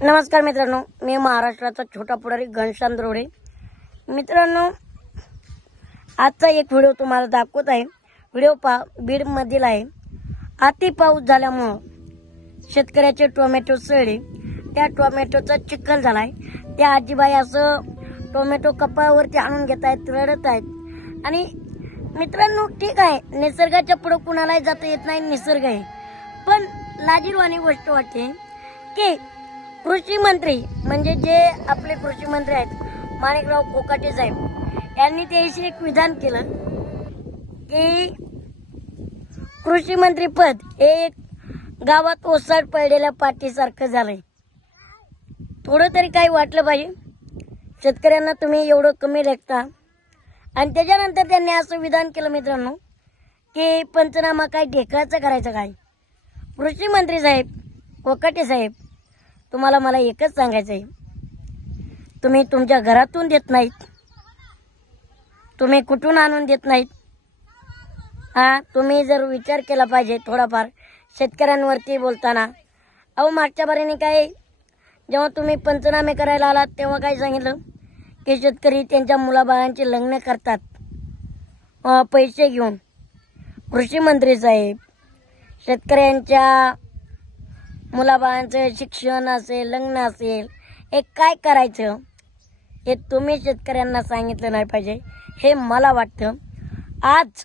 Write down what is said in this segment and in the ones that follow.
नमस्कार मित्रांनो, मी महाराष्ट्राचा छोटा पुढारी घनश्याम द्रोडे. मित्रांनो, आजचा एक व्हिडिओ तुम्हाला दाखवत आहे. व्हिडिओ बीड मधील आहे. अति पाऊस झाल्यामुळे शेतकऱ्याचे टोमॅटो सडले. त्या टोमॅटोचा चिखल झालाय. त्या आजीबाई असं टोमॅटो कपाळावरती आणून घेत आहेत, रडत आहेत. आणि मित्रांनो, ठीक आहे, निसर्गाच्या पुढे कुणालाही जाता येत नाही, निसर्ग आहे. पण लाजिरवाणी गोष्ट वाटते की कृषी मंत्री म्हणजे जे आपले कृषी मंत्री आहेत माणिकराव कोकाटे साहेब यांनी त्याशी एक विधान केलं की कृषी मंत्री पद हे एक गावात ओसाड पडलेल्या पाठीसारखं झालंय. थोडं तरी काही वाटलं पाहिजे. शेतकऱ्यांना तुम्ही एवढं कमी लेखता. आणि त्याच्यानंतर त्यांनी असं विधान केलं मित्रांनो की पंचनामा काय ढेकळाचं करायचं काय. कृषी मंत्री साहेब कोकाटे साहेब, तुम्हाला मला एकच सांगायचं आहे, तुम्ही तुमच्या घरातून देत नाहीत, तुम्ही कुठून आणून देत नाहीत. तुम्ही जर विचार केला पाहिजे थोडाफार शेतकऱ्यांवरती बोलताना. मागच्या बारीने काय जेव्हा तुम्ही पंचनामे करायला आलात तेव्हा काय सांगितलं की शेतकरी त्यांच्या मुलाबाळांची लग्न करतात पैसे घेऊन. कृषी मंत्री साहेब, शेतकऱ्यांच्या मुलाबाळांचं शिक्षण असेल, लग्न असेल, हे काय करायचं हे तुम्ही शेतकऱ्यांना सांगितलं नाही पाहिजे, हे मला वाटतं. आज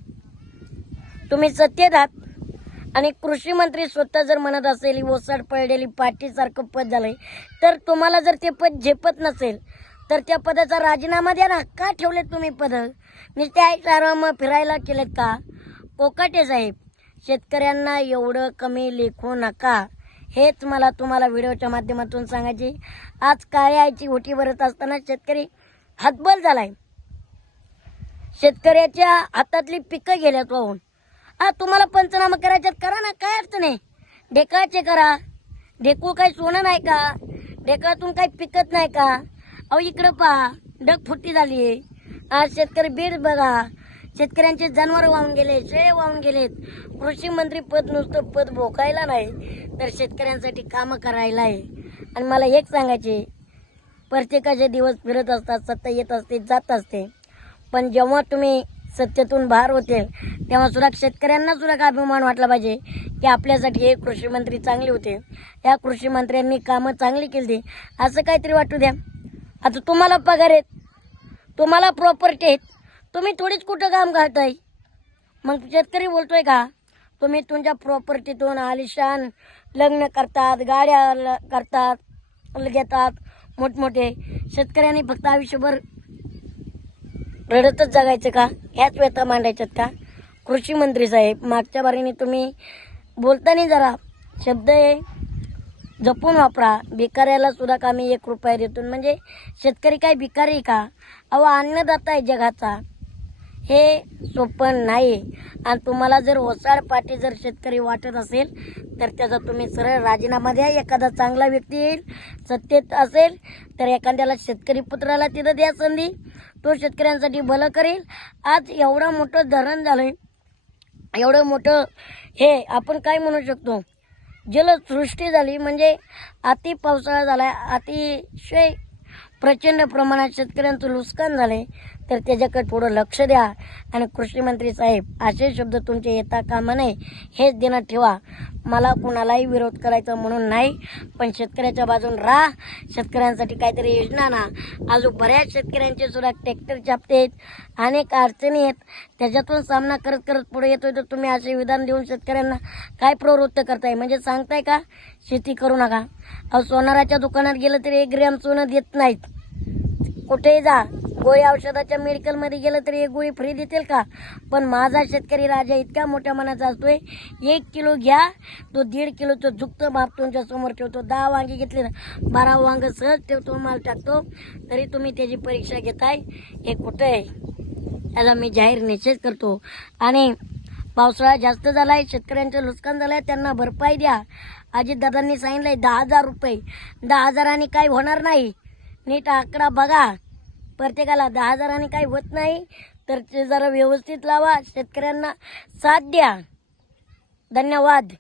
तुम्ही सत्तेत आहात आणि कृषी मंत्री स्वतः जर म्हणत असेल ओसाड पडलेली पाठीसारखं पद झालंय, तर तुम्हाला जर ते पद झेपत नसेल तर त्या पदाचा राजीनामा द्या ना. का ठेवले तुम्ही पद? नुसते आराम फिरायला केलेत का? कोकाटे साहेब, शेतकऱ्यांना एवढं कमी लेखू नका, हेच मला तुम्हाला व्हिडिओच्या माध्यमातून सांगायचे. आज काळ्या आईची ओटी भरत असताना शेतकरी हतबल झालाय. शेतकऱ्याच्या हातातली पिकं गेल्यात वाहून. तुम्हाला पंचनामा करायच्यात करा ना, काय अडचण आहे. ढेकळाचे करा. ढेकूळ काही सोनं नाही का? ढेकळातून काही पिकत नाही का? इकडं पहा, ढगफुट्टी झाली. आज शेतकरी बीड बघा, शेतकऱ्यांचे जनावर वाहून गेले, शेळे वाहून गेलेत. कृषी मंत्री पद नुसतं पद भोकायला नाही तर शेतकऱ्यांसाठी कामं करायला आहे. आणि मला एक सांगायचे, प्रत्येकाचे दिवस फिरत असतात, सत्ता येत असते, जात असते. पण जेव्हा तुम्ही सत्तेतून बाहेर होते तेव्हा सुद्धा शेतकऱ्यांना सुद्धा अभिमान वाटला पाहिजे की आपल्यासाठी हे कृषी मंत्री चांगले होते, या कृषी मंत्र्यांनी कामं चांगली केली, असं काहीतरी वाटू द्या. आता तुम्हाला पगार आहेत, तुम्हाला प्रॉपर्टी आहेत, तुम्ही थोडीच कुठं काम घालताय. मग शेतकरी बोलतोय का तुम्ही तुमच्या प्रॉपर्टीतून आलिशान लग्न करतात, गाड्या करतात, घेतात मोठमोठे. शेतकऱ्यांनी फक्त आयुष्यभर रडतच जगायचं का? ह्याच व्यथा मांडायच्यात का? कृषी मंत्री साहेब, मागच्या बारीने तुम्ही बोलताना जरा शब्द जपून वापरा. भिकाऱ्याला सुद्धा का मी 1 रुपया देतो म्हणजे शेतकरी काय भिकारी का? अन्नदाता आहे जगाचा. हे सोपं नाही. आणि तुम्हाला जर ओसाड पाठी जर शेतकरी वाटत असेल तर त्याचा तुम्ही सरळ राजीनामा द्या. एखादा चांगला व्यक्ती येईल, सत्तेत असेल तर एखाद्याला शेतकरी पुत्राला तिथं द्या संधी, तो शेतकऱ्यांसाठी भलं करेल. आज एवढं मोठं धरण झालंय, एवढं मोठं हे आपण काय म्हणू शकतो, जलसृष्टी झाली. म्हणजे अति पावसाळा झालाय, अतिशय प्रचंड प्रमाणात शेतकऱ्यांचं नुकसान झालंय. तर त्याच्याकडे थोडं लक्ष द्या. आणि कृषी मंत्री साहेब, असे शब्द तुमचे येता कामा नये, हेच ध्यानात ठेवा. मला कुणालाही विरोध करायचा म्हणून नाही, पण शेतकऱ्याच्या बाजून राहा. शेतकऱ्यांसाठी काहीतरी योजना ना. अजून बऱ्याच शेतकऱ्यांचे सुद्धा ट्रॅक्टरचे हप्ते आहेत, अनेक अडचणी आहेत, त्याच्यातून सामना करत करत पुढे येतोय. तर तुम्ही असे विधान देऊन शेतकऱ्यांना काय प्रवृत्त करताय? म्हणजे सांगताय का शेती करू नका? सोनाराच्या दुकानात गेलं तरी 1 ग्रॅम सोनं देत नाहीत. कुठेही जा, गोळी औषधाच्या मेडिकलमध्ये गेलं तरी 1 गोळी फ्री देतील का? पण माझा शेतकरी राजा इतक्या मोठ्या मनाचा असतोय, 1 किलो घ्या, तो 1.5 किलोचं झुकतं माप तुमच्या समोर ठेवतो. 10 वांगी घेतले ना 12 वांग सहज ठेवतो, माल टाकतो. तरी तुम्ही त्याची परीक्षा घेताय, हे कुठं आहे? याचा मी जाहीर निषेध करतो. आणि पावसाळा जास्त झालाय, शेतकऱ्यांचं नुकसान झालंय, त्यांना भरपाई द्या. अजितदादांनी सांगितलंय 10,000 रुपये. 10,000 काही होणार नाही. नीट आकडा बघा. प्रत्येकाला 10,000 काही होत नाही. तर ते जरा व्यवस्थित लावा, शेतकऱ्यांना साथ द्या. धन्यवाद.